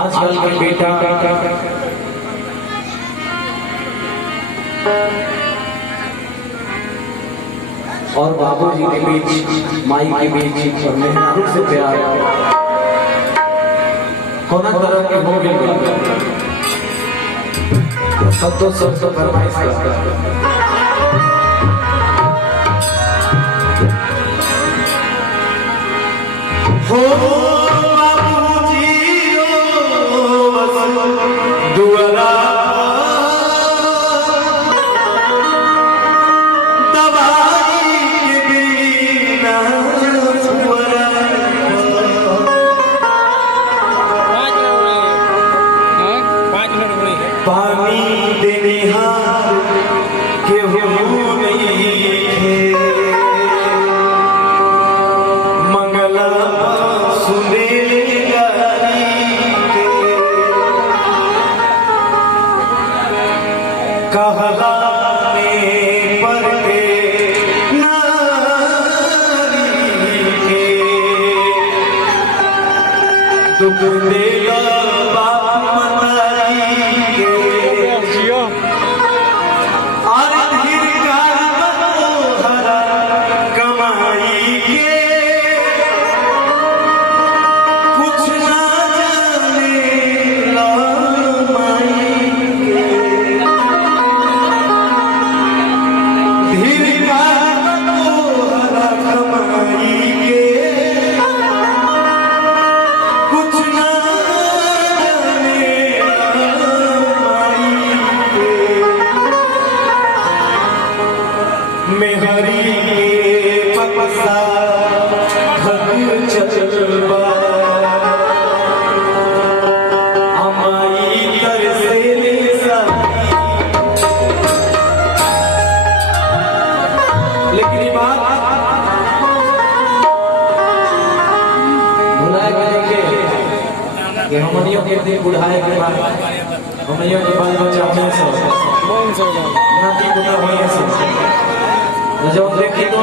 आजकल के बेटा और बाबूजी के बीच, माई के बीच और मेहरारू से प्यार कोना तरह के हो गए। सब तो फरमाइश करता है। हो बाबूजी दुआरा पानी देने हार के हो नहीं थे मंगला सुने कहला में पर के नारी के दुख देगा हमनियों के दिन बुढ़ाए के बाद हमनियों के बाल बच्चा में सब नाती बुढ़ा होइए सब जब देखी तो